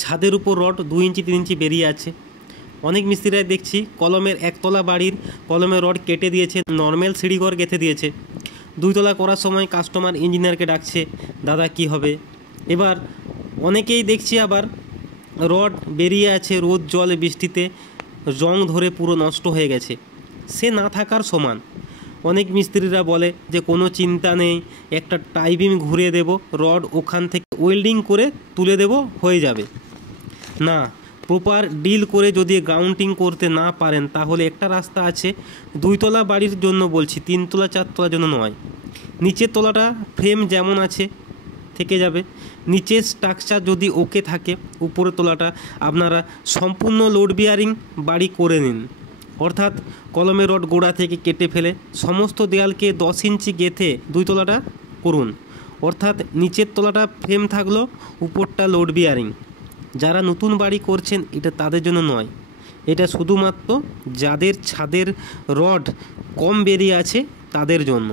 ছাদের উপর রড 2 ইঞ্চি 3 ইঞ্চি বেরিয়ে আছে। অনেক মিস্ত্রিরা দেখছি কলমের একতলা বাড়ির কলমের রড কেটে দিয়েছে, নর্মাল সিঁড়িঘর গেঁথে দিয়েছে। 2 তলা করার সময় কাস্টমার ইঞ্জিনিয়ারকে ডাকছে, দাদা কি হবে। এবার অনেকেই দেখছি আবার রড বেরিয়ে আছে, রোদ জল বৃষ্টিতে জং ধরে পুরো নষ্ট হয়ে গেছে, সে না থাকার সমান। অনেক মিস্ত্রিরা বলে যে কোনো চিন্তা নেই, একটা টাই বিম ঘুরিয়ে দেব, রড ওখান থেকে ওয়েল্ডিং করে তুলে দেব, হয়ে যাবে। না, প্রপার ডিল করে যদি গ্রাউন্ডিং করতে না পারেন তাহলে একটা রাস্তা আছে, 2 তলা বাড়ির জন্য বলছি, 3 তলা 4 তলার জন্য নয়। নিচের তলাটা ফ্রেম যেমন আছে থেকে যাবে, নিচের স্ট্রাকচার যদি ওকে থাকে, উপরের তলাটা আপনারা সম্পূর্ণ লোড বিয়ারিং বাড়ি করে নিন। অর্থাৎ কলমের রড গোড়া থেকে কেটে ফেলে সমস্ত দেয়ালকে 10 ইঞ্চি গেঁথে 2 তলাটা করুন। অর্থাৎ নিচের তলাটা ফ্রেম থাকলো, উপরটা লোড বিয়ারিং। যারা নতুন বাড়ি করছেন এটা তাদের জন্য নয়, এটা শুধুমাত্র যাদের ছাদের রড কম বেরিয়ে আছে তাদের জন্য।